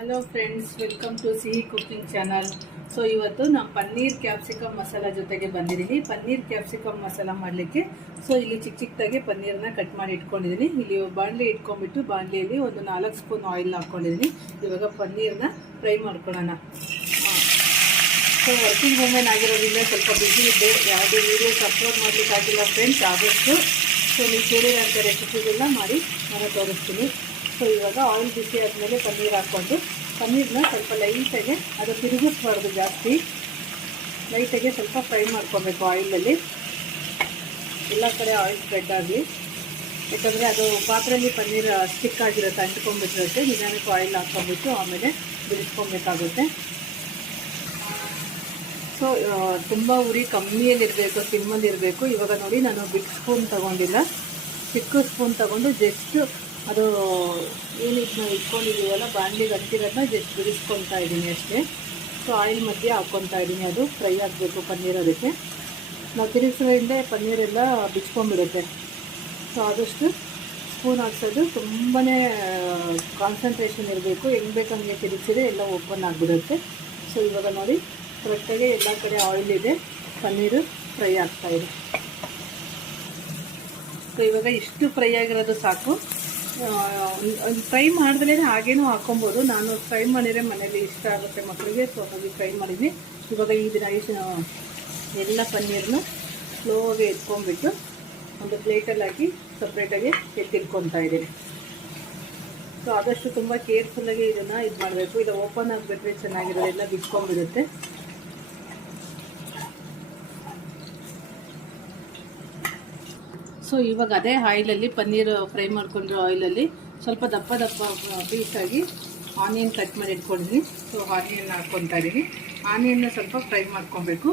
Hello friends, welcome to ಸಿಹಿ cooking channel. So ಇವತ್ತು ನಾನು ಪನ್ನೀರ್ ಕ್ಯಾಪ್ಸಿಕಮ್ ಮಸಾಲ ಜೊತೆಗೆ ಬಂದಿದ್ದೀನಿ. ಪನ್ನೀರ್ ಕ್ಯಾಪ್ಸಿಕಮ್ ಮಸಾಲ ಮಾಡಲಿಕ್ಕೆ ಸೊ ಇಲ್ಲಿ ಚಿಕ್ಕ ಚಿಕ್ಕದಾಗಿ ಪನ್ನೀರನ್ನ ಕಟ್ ಮಾಡಿ ಇಟ್ಕೊಂಡಿದ್ದೀನಿ. ಇಲ್ಲಿ ಬಾಣಲೆ ಇಟ್ಕೊಂಡ್ಬಿಟ್ಟು ಬಾಣಲೆಯಲ್ಲಿ ಒಂದು 4 ಸ್ಪೂನ್ ಆಯಿಲ್ ಹಾಕ್ಕೊಂಡಿದ್ದೀನಿ. ಇವಾಗ ಪನ್ನೀರನ್ನ ಫ್ರೈ ಮಾಡ್ಕೊಳ್ಳೋಣ. ಸೊ ವರ್ಕಿಂಗ್ ವುಮೆನ್ ಆಗಿರೋದ್ರಿಂದ ಸ್ವಲ್ಪ ಬಿಸಿ ಇದ್ದೆ, ಯಾವುದೇ ವೀಡಿಯೋಸ್ ಅಪ್ಲೋಡ್ ಮಾಡಲಿಕ್ಕಾಗಿಲ್ಲ ಫ್ರೆಂಡ್ಸ್. ಆದಷ್ಟು ಸೊ ನೀವು ಕೇಳಿರೋಂಥ ರೆಸಿಪಿಗಳನ್ನ ಮಾಡಿ ನಾನು ತೋರಿಸ್ತೀನಿ. ಸೊ ಇವಾಗ ಆಯಿಲ್ ಬಿಸಿ ಆದಮೇಲೆ ಪನ್ನೀರ್ ಹಾಕ್ಕೊಂಡು ಪನ್ನೀರನ್ನ ಸ್ವಲ್ಪ ಲೈಟಾಗೆ ಅದು ತಿರುಗಿಸ್ಬಾರ್ದು, ಜಾಸ್ತಿ ಲೈಟಾಗೆ ಸ್ವಲ್ಪ ಫ್ರೈ ಮಾಡ್ಕೊಬೇಕು ಆಯಿಲಲ್ಲಿ. ಎಲ್ಲ ಕಡೆ ಆಯಿಲ್ ಸ್ಪ್ರೆಡ್ ಆಗಲಿ, ಯಾಕಂದರೆ ಅದು ಪಾತ್ರೆಯಲ್ಲಿ ಪನ್ನೀರ್ ಸ್ಟಿಕ್ ಆಗಿರುತ್ತೆ, ಅಂಟ್ಕೊಂಡ್ಬಿಟ್ಟಿರುತ್ತೆ. ನಿಧಾನಕ್ಕೆ ಆಯಿಲ್ ಹಾಕ್ಕೊಂಡ್ಬಿಟ್ಟು ಆಮೇಲೆ ಬಿಡಿಸ್ಕೊಬೇಕಾಗುತ್ತೆ. ಸೊ ತುಂಬ ಉರಿ ಕಮ್ಮಿಯಲ್ಲಿರಬೇಕು, ಸಿಮ್ಮಲ್ಲಿರಬೇಕು. ಇವಾಗ ನೋಡಿ, ನಾನು ಬಿಗ್ ಸ್ಪೂನ್ ತೊಗೊಂಡಿಲ್ಲ, ಚಿಕ್ಕ ಸ್ಪೂನ್ ತೊಗೊಂಡು ಜಸ್ಟ್ ಅದು ಏನಿದು ನಾವು ಇಟ್ಕೊಂಡಿದ್ದೀವಲ್ಲ ಬಾಣಲಿಗೆ ಅಂಟಿರೋದನ್ನ ಜಸ್ಟ್ ಬಿಡಿಸ್ಕೊತಾ ಇದ್ದೀನಿ ಅಷ್ಟೇ. ಸೊ ಆಯಿಲ್ ಮಧ್ಯೆ ಹಾಕ್ಕೊತಾ ಇದ್ದೀನಿ, ಅದು ಫ್ರೈ ಆಗಬೇಕು ಪನ್ನೀರ್. ಅದಕ್ಕೆ ನಾವು ತಿರುಗಿಸೋದ್ರಿಂದ ಪನ್ನೀರೆಲ್ಲ ಬಿಚ್ಕೊಂಡ್ಬಿಡುತ್ತೆ. ಸೊ ಆದಷ್ಟು ಸ್ಪೂನ್ ಹಾಕ್ಸೋದು ತುಂಬಾ ಕಾನ್ಸಂಟ್ರೇಷನ್ ಇರಬೇಕು. ಹೆಂಗೆ ಬೇಕು ಹಂಗೆ ತಿರುಗಿಸಿದ್ರೆ ಎಲ್ಲ ಓಪನ್ ಆಗಿಬಿಡುತ್ತೆ. ಸೊ ಇವಾಗ ನೋಡಿ, ಕರೆಕ್ಟಾಗಿ ಎಲ್ಲ ಕಡೆ ಆಯಿಲ್ ಇದೆ, ಪನ್ನೀರು ಫ್ರೈ ಆಗ್ತಾಯಿದೆ. ಸೊ ಇವಾಗ ಇಷ್ಟು ಫ್ರೈ ಆಗಿರೋದು ಸಾಕು. ಫ್ರೈ ಮಾಡಿದ್ರೇ ಹಾಗೇನೂ ಹಾಕೊಬೋದು. ನಾನು ಫ್ರೈ ಮಾಡಿದರೆ ಮನೇಲಿ ಇಷ್ಟ ಆಗುತ್ತೆ ಮಕ್ಕಳಿಗೆ, ಸೊ ಹಾಗೆ ಫ್ರೈ ಮಾಡಿದ್ವಿ. ಇವಾಗ ಇದನ್ನ ಎಲ್ಲ ಪನ್ನೀರನ್ನ ಸ್ಲೋಗೆ ಎತ್ಕೊಂಡ್ಬಿಟ್ಟು ಒಂದು ಪ್ಲೇಟಲ್ಲಿ ಹಾಕಿ ಸಪ್ರೇಟಾಗಿ ಎತ್ತಿಟ್ಕೊತಾ ಇದ್ದೀನಿ. ಸೊ ಆದಷ್ಟು ತುಂಬ ಕೇರ್ಫುಲ್ಲಾಗಿ ಇದನ್ನು ಇದು ಮಾಡಬೇಕು. ಇಲ್ಲ ಓಪನ್ ಆಗಿಬಿಟ್ರೆ ಚೆನ್ನಾಗಿರೋದೆಲ್ಲ ಬಿಟ್ಕೊಂಡ್ಬಿಡುತ್ತೆ. ಸೊ ಇವಾಗ ಅದೇ ಆಯಿಲಲ್ಲಿ ಪನ್ನೀರ್ ಫ್ರೈ ಮಾಡ್ಕೊಂಡಿರೋ ಆಯಿಲಲ್ಲಿ ಸ್ವಲ್ಪ ದಪ್ಪ ದಪ್ಪ ಪೀಸಾಗಿ ಆನಿಯನ್ ಕಟ್ ಮಾಡಿ ಇಟ್ಕೊಂಡಿದ್ದೀನಿ. ಸೊ ಆನಿಯನ್ ಹಾಕ್ಕೊತಾ ಇದ್ದೀನಿ. ಆನಿಯನ್ನ ಸ್ವಲ್ಪ ಫ್ರೈ ಮಾಡ್ಕೊಬೇಕು.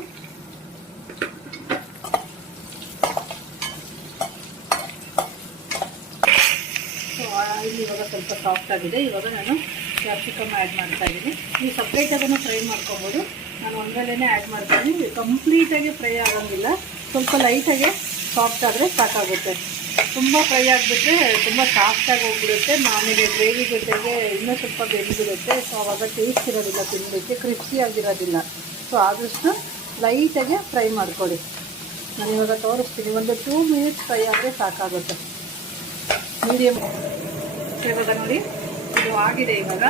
ಸೊ ಆಯಿಲ್ ಇವಾಗ ಸ್ವಲ್ಪ ಸಾಫ್ಟ್ ಆಗಿದೆ. ಇವಾಗ ನಾನು ಕ್ಯಾಪ್ಸಿಕಮ್ ಆ್ಯಡ್ ಮಾಡ್ತಾ ಇದ್ದೀನಿ. ನೀವು ಸಪ್ರೇಟಾಗೂ ಫ್ರೈ ಮಾಡ್ಕೊಬೋದು. ನಾನು ಒಂದರಲ್ಲೇ ಆ್ಯಡ್ ಮಾಡ್ತಾಯಿದ್ದೀನಿ. ಕಂಪ್ಲೀಟಾಗಿ ಫ್ರೈ ಆಗೋಂಗಿಲ್ಲ, ಸ್ವಲ್ಪ ಲೈಟಾಗೆ ಸಾಫ್ಟ್ ಆದರೆ ಸಾಕಾಗುತ್ತೆ. ತುಂಬ ಫ್ರೈ ಆಗಿಬಿಟ್ರೆ ತುಂಬ ಸಾಫ್ಟಾಗಿ ಹೋಗ್ಬಿಡುತ್ತೆ. ಆಮೇಲೆ ಗ್ರೇವಿ ಜೊತೆಗೆ ಇನ್ನೂ ಸ್ವಲ್ಪ ಬೆಂದಿರುತ್ತೆ. ಸೊ ಆವಾಗ ಟೇಸ್ಟ್ ಇರೋದಿಲ್ಲ, ತಿನ್ನೋದಕ್ಕೆ ಕ್ರಿಸ್ಪಿಯಾಗಿರೋದಿಲ್ಲ. ಸೊ ಆದಷ್ಟು ಲೈಟಾಗೆ ಫ್ರೈ ಮಾಡ್ಕೊಳ್ಳಿ. ನಾನು ಇವಾಗ ತೋರಿಸ್ತೀನಿ. ಒಂದು 2 ಮಿನಿಟ್ಸ್ ಫ್ರೈ ಆದರೆ ಸಾಕಾಗುತ್ತೆ, ಮೀಡಿಯಮ್. ಇವಾಗ ನೋಡಿ, ಇದು ಆಗಿದೆ. ಇವಾಗ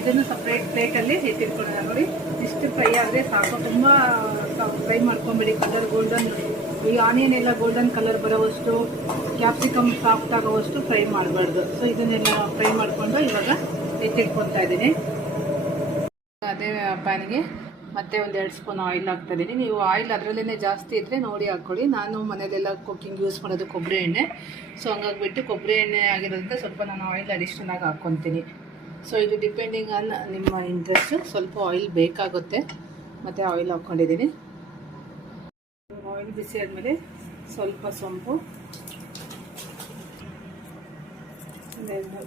ಇದನ್ನು ಸಪ್ರೇಟ್ ಪ್ಲೇಟಲ್ಲಿ ಎತ್ತಿಟ್ಕೊಳ್ಳೋಣ. ನೋಡಿ, ಇಷ್ಟು ಫ್ರೈ ಆದರೆ ಸಾಕು. ತುಂಬ ಫ್ರೈ ಮಾಡ್ಕೊಂಬಿಡಿ. ಕಲರ್ ಗೋಲ್ಡನ್, ಈ ಆನಿಯನ್ ಎಲ್ಲ ಗೋಲ್ಡನ್ ಕಲರ್ ಬರೋವಷ್ಟು, ಕ್ಯಾಪ್ಸಿಕಮ್ ಸಾಫ್ಟ್ ಆಗೋವಷ್ಟು ಫ್ರೈ ಮಾಡಬಾರ್ದು. ಸೊ ಇದನ್ನೆಲ್ಲ ಫ್ರೈ ಮಾಡಿಕೊಂಡು ಇವಾಗ ಎತ್ತಿಟ್ಕೊತಾ ಇದ್ದೀನಿ. ಅದೇ ಪ್ಯಾನ್ಗೆ ಮತ್ತೆ ಒಂದು 2 ಸ್ಪೂನ್ ಆಯಿಲ್ ಹಾಕ್ತಾಯಿದ್ದೀನಿ. ನೀವು ಆಯಿಲ್ ಅದರಲ್ಲೇ ಜಾಸ್ತಿ ಇದ್ದರೆ ನೋಡಿ ಹಾಕ್ಕೊಳ್ಳಿ. ನಾನು ಮನೆಯಲ್ಲೆಲ್ಲ ಕುಕ್ಕಿಂಗ್ ಯೂಸ್ ಮಾಡೋದು ಕೊಬ್ಬರಿ ಎಣ್ಣೆ. ಸೊ ಹಂಗಾಗಿಬಿಟ್ಟು ಕೊಬ್ಬರಿ ಎಣ್ಣೆ ಆಗಿರೋದ್ರಿಂದ ಸ್ವಲ್ಪ ನಾನು ಆಯಿಲ್ ಅಡಿಷ್ನಲಾಗಿ ಹಾಕ್ಕೊತೀನಿ. ಸೊ ಇದು ಡಿಪೆಂಡಿಂಗ್ ಆನ್ ನಿಮ್ಮ ಇಂಟ್ರೆಸ್ಟು. ಸ್ವಲ್ಪ ಆಯಿಲ್ ಬೇಕಾಗುತ್ತೆ, ಮತ್ತು ಆಯಿಲ್ ಹಾಕ್ಕೊಂಡಿದ್ದೀನಿ. ಆಯಿಲ್ ಬಿಸಿ ಆದಮೇಲೆ ಸ್ವಲ್ಪ ಸೊಂಪು, ಒಂದೆರಡು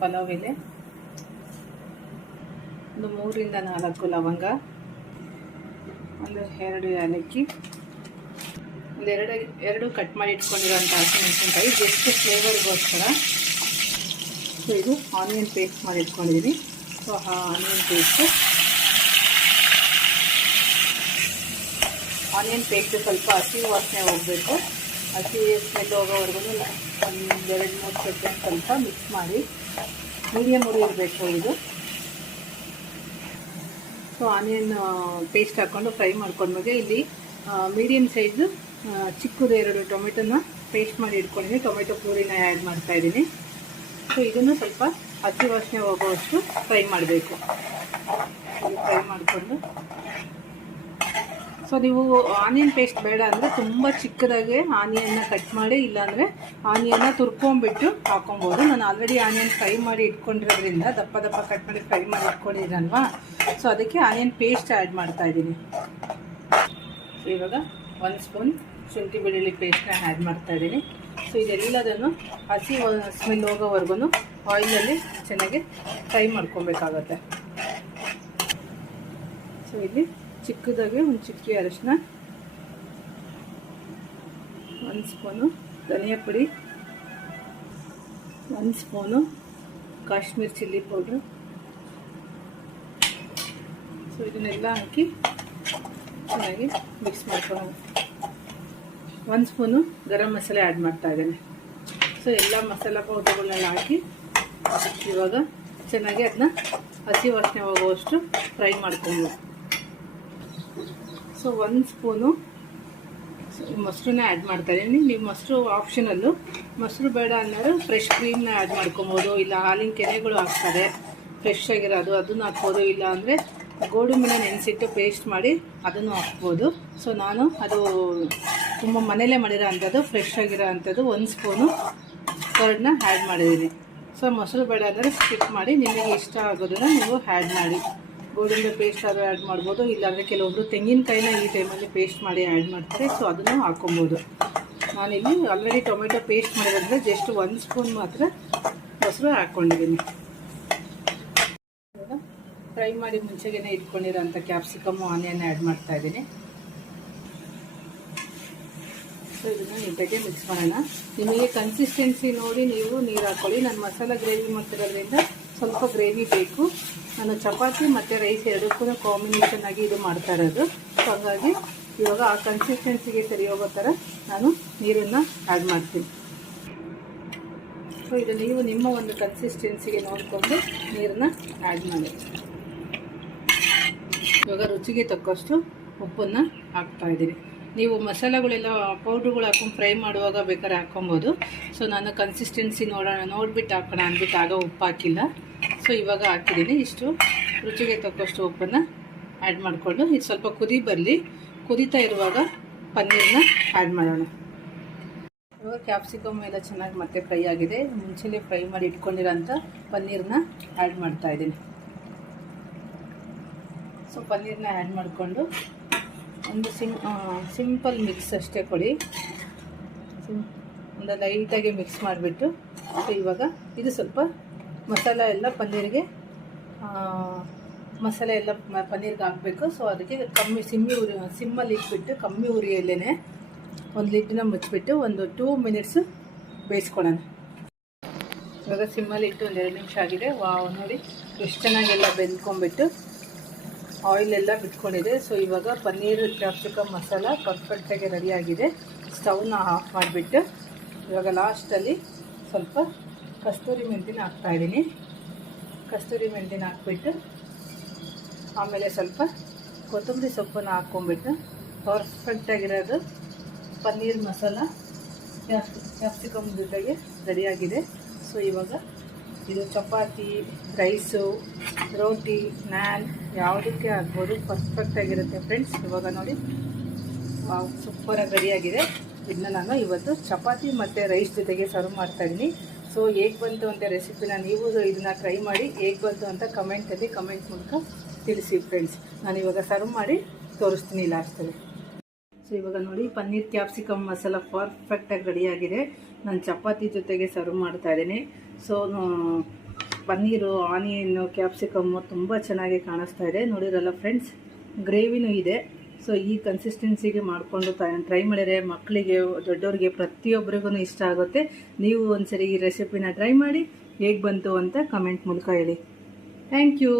ಪಲಾವ್ ಎಲೆ, ಒಂದು 3 ರಿಂದ 4 ಲವಂಗ, ಒಂದು 2 ಏಲಕ್ಕಿ, ಎರಡು ಕಟ್ ಮಾಡಿ ಇಟ್ಕೊಂಡಿರೋಂಥ ಹಸಿಮೆಣಸಿನ್ಕಾಯಿ ಜಸ್ಟ್ ಫ್ಲೇವರ್ಗೋಸ್ಕರ. ಸೊ ಇದು ಆನಿಯನ್ ಪೇಸ್ಟ್ ಮಾಡಿ ಇಟ್ಕೊಂಡಿದ್ದೀನಿ. ಸೊ ಆನಿಯನ್ ಪೇಸ್ಟ್ ಸ್ವಲ್ಪ ಹಸಿ ವಾಸನೆ ಹೋಗಬೇಕು. ಹಸಿ ಸ್ಮೆಲ್ ಹೋಗೋವರೆಗೂ ಒಂದು 2-3 ಸೆಕೆಂಡ್ ಸ್ವಲ್ಪ ಮಿಕ್ಸ್ ಮಾಡಿ, ಮೀಡಿಯಮ್ ಉರಿ ಇರಬೇಕು ಇದು. ಸೊ ಆನಿಯನ್ ಪೇಸ್ಟ್ ಹಾಕ್ಕೊಂಡು ಫ್ರೈ ಮಾಡ್ಕೊಂಡ್ಮೇಲೆ ಇಲ್ಲಿ ಮೀಡಿಯಮ್ ಸೈಜು ಚಿಕ್ಕದು 2 ಟೊಮೆಟೊನ ಪೇಸ್ಟ್ ಮಾಡಿ ಇಟ್ಕೊಂಡಿದ್ದೀನಿ. ಟೊಮೆಟೊ ಪ್ಯೂರಿನ ಆ್ಯಡ್ ಮಾಡ್ತಾಯಿದ್ದೀನಿ. ಸೊ ಇದನ್ನು ಸ್ವಲ್ಪ ಹಸಿ ವಾಸನೆ ಹೋಗೋವಷ್ಟು ಫ್ರೈ ಮಾಡಬೇಕು. ಫ್ರೈ ಮಾಡಿಕೊಂಡು, ಸೊ ನೀವು ಆನಿಯನ್ ಪೇಸ್ಟ್ ಬೇಡ ಅಂದರೆ ತುಂಬ ಚಿಕ್ಕದಾಗಿ ಆನಿಯನ್ನ ಕಟ್ ಮಾಡಿ, ಇಲ್ಲಾಂದರೆ ಆನಿಯನ್ನ ತುರ್ಕೊಂಬಿಟ್ಟು ಹಾಕೊಬೋದು. ನಾನು ಆಲ್ರೆಡಿ ಆನಿಯನ್ ಫ್ರೈ ಮಾಡಿ ಇಟ್ಕೊಂಡಿರೋದ್ರಿಂದ ದಪ್ಪ ದಪ್ಪ ಕಟ್ ಮಾಡಿ ಫ್ರೈ ಮಾಡಿ ಇಟ್ಕೊಂಡಿದ್ದೀನಲ್ವಾ, ಸೊ ಅದಕ್ಕೆ ಆನಿಯನ್ ಪೇಸ್ಟ್ ಆ್ಯಡ್ ಮಾಡ್ತಾಯಿದ್ದೀನಿ. ಇವಾಗ 1 ಸ್ಪೂನ್ ಶುಂಠಿ ಬೆಳ್ಳುಳ್ಳಿ ಪೇಸ್ಟ್ನ ಆ್ಯಡ್ ಮಾಡ್ತಾಯಿದ್ದೀನಿ. ಸೊ ಇದೆಲ್ಲದನ್ನು ಹಸಿ ಸ್ಮೆಲ್ ಹೋಗೋವರೆಗೂ ಆಯಿಲಲ್ಲಿ ಚೆನ್ನಾಗಿ ಫ್ರೈ ಮಾಡ್ಕೊಬೇಕಾಗತ್ತೆ. ಸೊ ಇಲ್ಲಿ ಚಿಕ್ಕದಾಗಿ ಒಂದು ಚಿಕ್ಕಿ ಅರಿಶಿನ, 1 ಸ್ಪೂನು ಧನಿಯಾ ಪುಡಿ, 1 ಸ್ಪೂನು ಕಾಶ್ಮೀರ್ ಚಿಲ್ಲಿ ಪೌಡ್ರು, ಇದನ್ನೆಲ್ಲ ಹಾಕಿ ಚೆನ್ನಾಗಿ ಮಿಕ್ಸ್ ಮಾಡ್ಕೊಳ್ಳೋಣ. 1 ಸ್ಪೂನು ಗರಂ ಮಸಾಲೆ ಆ್ಯಡ್ ಮಾಡ್ತಾ ಇದ್ದೇನೆ. ಸೊ ಎಲ್ಲ ಮಸಾಲ ಪೌಡರ್ಗಳನ್ನೆಲ್ಲ ಹಾಕಿ ಇವಾಗ ಚೆನ್ನಾಗಿ ಅದನ್ನ ಹಸಿ ವಾಸನೆ ಹೋಗುವಷ್ಟು ಫ್ರೈ ಮಾಡ್ಕೊಂಡು. ಸೊ 1 ಸ್ಪೂನು ಮೊಸರನ್ನ ಆ್ಯಡ್ ಮಾಡ್ತಾ ಇದ್ದೀನಿ. ನೀವು ಮೊಸರು ಆಪ್ಷನಲ್ಲು, ಮೊಸರು ಬೇಡ ಅನ್ನೋರು ಫ್ರೆಶ್ ಕ್ರೀಮ್ನ ಆ್ಯಡ್ ಮಾಡ್ಕೊಬೋದು, ಇಲ್ಲ ಹಾಲಿನ ಕೆನೆಗಳು ಹಾಕ್ತಾರೆ ಫ್ರೆಶ್ ಆಗಿರೋದು ಅದನ್ನು ಹಾಕ್ಬೋದು, ಇಲ್ಲ ಅಂದರೆ ಗೋಡಂಬಿನ ನೆನೆಸಿಟ್ಟು ಪೇಸ್ಟ್ ಮಾಡಿ ಅದನ್ನು ಹಾಕ್ಬೋದು. ಸೊ ನಾನು ಅದು ತುಂಬ ಮನೇಲೇ ಮಾಡಿರೋ ಅಂಥದ್ದು ಫ್ರೆಶ್ ಆಗಿರೋ ಅಂಥದ್ದು 1 ಸ್ಪೂನು ಕರ್ಡ್ನ ಆ್ಯಡ್ ಮಾಡಿದ್ದೀನಿ. ಸೊ ಮೊಸರು ಬೇಡ ಅಂದರೆ ಸ್ಕಿಪ್ ಮಾಡಿ, ನಿಮಗೆ ಇಷ್ಟ ಆಗೋದನ್ನು ನೀವು ಆ್ಯಡ್ ಮಾಡಿ. ಗೋಡಂಬಿ ಪೇಸ್ಟ್ ಆದರೂ ಆ್ಯಡ್ ಮಾಡ್ಬೋದು, ಇಲ್ಲಾಂದರೆ ಕೆಲವೊಬ್ಬರು ತೆಂಗಿನಕಾಯಿನ ಈ ಟೈಮಲ್ಲಿ ಪೇಸ್ಟ್ ಮಾಡಿ ಆ್ಯಡ್ ಮಾಡ್ತಾರೆ. ಸೊ ಅದನ್ನು ಹಾಕ್ಕೊಬೋದು. ನಾನಿಲ್ಲಿ ಆಲ್ರೆಡಿ ಟೊಮೆಟೊ ಪೇಸ್ಟ್ ಮಾಡಿರೋದ್ರೆ ಜಸ್ಟ್ 1 ಸ್ಪೂನ್ ಮಾತ್ರ ಮೊಸರು ಹಾಕ್ಕೊಂಡಿದ್ದೀನಿ. ಫ್ರೈ ಮಾಡಿ ಮುಂಚೆಗೇ ಇಟ್ಕೊಂಡಿರೋಂಥ ಕ್ಯಾಪ್ಸಿಕಮ್ಮು ಆನಿಯನ್ ಆ್ಯಡ್ ಮಾಡ್ತಾ ಇದ್ದೀನಿ. ಸೊ ಇದನ್ನು ನೀಟಾಗಿ ಮಿಕ್ಸ್ ಮಾಡೋಣ. ನಿಮಗೆ ಕನ್ಸಿಸ್ಟೆನ್ಸಿ ನೋಡಿ ನೀವು ನೀರು ಹಾಕ್ಕೊಳ್ಳಿ. ನಾನು ಮಸಾಲ ಗ್ರೇವಿ ಮಾಡ್ತಿರೋದ್ರಿಂದ ಸ್ವಲ್ಪ ಗ್ರೇವಿ ಬೇಕು. ನಾನು ಚಪಾತಿ ಮತ್ತು ರೈಸ್ ಎರಡಕ್ಕೂ ಕಾಂಬಿನೇಷನ್ ಆಗಿ ಇದು ಮಾಡ್ತಾ ಇರೋದು. ಸೊ ಹಾಗಾಗಿ ಇವಾಗ ಆ ಕನ್ಸಿಸ್ಟೆನ್ಸಿಗೆ ಸರಿ ಹೋಗೋ ಥರ ನಾನು ನೀರನ್ನು ಆ್ಯಡ್ ಮಾಡ್ತೀನಿ. ಸೊ ಇದು ನೀವು ನಿಮ್ಮ ಒಂದು ಕನ್ಸಿಸ್ಟೆನ್ಸಿಗೆ ನೋಡಿಕೊಂಡು ನೀರನ್ನು ಆ್ಯಡ್ ಮಾಡಿ. ಇವಾಗ ರುಚಿಗೆ ತಕ್ಕಷ್ಟು ಉಪ್ಪನ್ನು ಹಾಕ್ತಾಯಿದ್ದೀನಿ. ನೀವು ಮಸಾಲೆಗಳೆಲ್ಲ ಪೌಡ್ರುಗಳು ಹಾಕೊಂಡು ಫ್ರೈ ಮಾಡುವಾಗ ಬೇಕಾದ್ರೆ ಹಾಕ್ಕೊಬೋದು. ಸೊ ನಾನು ಕನ್ಸಿಸ್ಟೆನ್ಸಿ ನೋಡಿಬಿಟ್ಟು ಹಾಕೋಣ ಅಂದ್ಬಿಟ್ಟು ಆಗ ಉಪ್ಪು ಹಾಕಿಲ್ಲ. ಸೊ ಇವಾಗ ಹಾಕಿದ್ದೀನಿ. ಇಷ್ಟು ರುಚಿಗೆ ತಕ್ಕಷ್ಟು ಉಪ್ಪನ್ನು ಆ್ಯಡ್ ಮಾಡಿಕೊಂಡು ಇದು ಸ್ವಲ್ಪ ಕುದಿ ಬರಲಿ. ಕುದೀತಾ ಇರುವಾಗ ಪನ್ನೀರನ್ನ ಆ್ಯಡ್ ಮಾಡೋಣ. ಇವಾಗ ಕ್ಯಾಪ್ಸಿಕಮ್ ಎಲ್ಲ ಚೆನ್ನಾಗಿ ಮತ್ತೆ ಫ್ರೈ ಆಗಿದೆ. ಮುಂಚೆಲೇ ಫ್ರೈ ಮಾಡಿ ಇಟ್ಕೊಂಡಿರೋಂಥ ಪನ್ನೀರನ್ನ ಆ್ಯಡ್ ಮಾಡ್ತಾಯಿದ್ದೀನಿ. ಸೊ ಪನ್ನೀರನ್ನ ಆ್ಯಡ್ ಮಾಡಿಕೊಂಡು ಒಂದು ಸಿಂಪಲ್ ಮಿಕ್ಸ್ ಅಷ್ಟೇ ಕೊಡಿ. ಒಂದು ಲೈಟಾಗಿ ಮಿಕ್ಸ್ ಮಾಡಿಬಿಟ್ಟು, ಸೊ ಇವಾಗ ಇದು ಸ್ವಲ್ಪ ಮಸಾಲೆ ಎಲ್ಲ ಪನ್ನೀರಿಗೆ ಮಸಾಲೆ ಎಲ್ಲ ಪನ್ನೀರ್ಗೆ ಹಾಕಬೇಕು. ಸೊ ಅದಕ್ಕೆ ಕಮ್ಮಿ ಸಿಮ್ಮಲ್ಲಿ ಇಟ್ಬಿಟ್ಟು ಕಮ್ಮಿ ಉರಿಯಲ್ಲೇ ಒಂದು ಲಿಡ್ಡನ್ನ ಮುಚ್ಚಿಬಿಟ್ಟು ಒಂದು 2 ಮಿನಿಟ್ಸು ಬೇಯಿಸ್ಕೊಳ್ಳೋಣ. ಇವಾಗ ಸಿಮ್ಮಲ್ಲಿ ಇಟ್ಟು ಒಂದು 2 ನಿಮಿಷ ಆಗಿದೆ. ವಾವ್, ನೋಡಿ ಎಷ್ಟು ಚೆನ್ನಾಗೆಲ್ಲ ಬೆಂದ್ಕೊಂಡ್ಬಿಟ್ಟು ಆಯಿಲೆಲ್ಲ ಬಿಟ್ಕೊಂಡಿದೆ. ಸೊ ಇವಾಗ ಪನ್ನೀರ್ ಕ್ಯಾಪ್ಸಿಕಮ್ ಮಸಾಲ ಪರ್ಫೆಕ್ಟಾಗಿ ರೆಡಿಯಾಗಿದೆ. ಸ್ಟವ್ನ ಆಫ್ ಮಾಡಿಬಿಟ್ಟು ಇವಾಗ ಲಾಸ್ಟಲ್ಲಿ ಸ್ವಲ್ಪ ಕಸ್ತೂರಿ ಮೆಂತಿನ ಹಾಕ್ತಾಯಿದ್ದೀನಿ. ಕಸ್ತೂರಿ ಮೆಂತಿನ ಹಾಕ್ಬಿಟ್ಟು ಆಮೇಲೆ ಸ್ವಲ್ಪ ಕೊತ್ತಂಬರಿ ಸೊಪ್ಪನ್ನು ಹಾಕ್ಕೊಂಬಿಟ್ಟು ಪರ್ಫೆಕ್ಟಾಗಿರೋದು ಪನ್ನೀರ್ ಮಸಾಲ ಕ್ಯಾಪ್ಸಿಕಮ್ ಜೊತೆಗೆ ರೆಡಿಯಾಗಿದೆ. ಸೊ ಇವಾಗ ಇದು ಚಪಾತಿ, ರೈಸು, ರೋಟಿ, ನಾನ್ ಯಾವುದಕ್ಕೆ ಆಗ್ಬೋದು, ಪರ್ಫೆಕ್ಟಾಗಿರುತ್ತೆ ಫ್ರೆಂಡ್ಸ್. ಇವಾಗ ನೋಡಿ ಸೂಪರಾಗಿ ರೆಡಿಯಾಗಿದೆ. ಇದನ್ನ ನಾನು ಇವತ್ತು ಚಪಾತಿ ಮತ್ತು ರೈಸ್ ಜೊತೆಗೆ ಸರ್ವ್ ಮಾಡ್ತಾಯಿದ್ದೀನಿ. ಸೊ ಹೇಗೆ ಬಂತು ಅಂತ ರೆಸಿಪಿನ ನೀವು ಇದನ್ನು ಟ್ರೈ ಮಾಡಿ ಹೇಗೆ ಬಂತು ಅಂತ ಕಮೆಂಟ್ ಮೂಲಕ ತಿಳಿಸಿ ಫ್ರೆಂಡ್ಸ್. ನಾನು ಇವಾಗ ಸರ್ವ್ ಮಾಡಿ ತೋರಿಸ್ತೀನಿ ಲಾಸ್ಟಲ್ಲಿ. ಸೊ ಇವಾಗ ನೋಡಿ ಪನ್ನೀರ್ ಕ್ಯಾಪ್ಸಿಕಮ್ ಮಸಾಲ ಪರ್ಫೆಕ್ಟಾಗಿ ರೆಡಿಯಾಗಿದೆ. ನಾನು ಚಪಾತಿ ಜೊತೆಗೆ ಸರ್ವ್ ಮಾಡ್ತಾಯಿದ್ದೀನಿ. ಸೊ ಪನ್ನೀರು, ಆನಿಯನ್ನು, ಕ್ಯಾಪ್ಸಿಕಮ್ಮು ತುಂಬ ಚೆನ್ನಾಗಿ ಕಾಣಿಸ್ತಾ ಇದೆ. ನೋಡಿರಲ್ಲ ಫ್ರೆಂಡ್ಸ್, ಗ್ರೇವಿನೂ ಇದೆ. ಸೊ ಈ ಕನ್ಸಿಸ್ಟೆನ್ಸಿಗೆ ಮಾಡಿಕೊಂಡು ಟ್ರೈ ಮಾಡಿದರೆ ಮಕ್ಕಳಿಗೆ, ದೊಡ್ಡವ್ರಿಗೆ, ಪ್ರತಿಯೊಬ್ಬರಿಗೂ ಇಷ್ಟ ಆಗುತ್ತೆ. ನೀವು ಒಂದ್ಸರಿ ಈ ರೆಸಿಪಿನ ಟ್ರೈ ಮಾಡಿ ಹೇಗೆ ಬಂತು ಅಂತ ಕಮೆಂಟ್ ಮೂಲಕ ಹೇಳಿ. Thank you.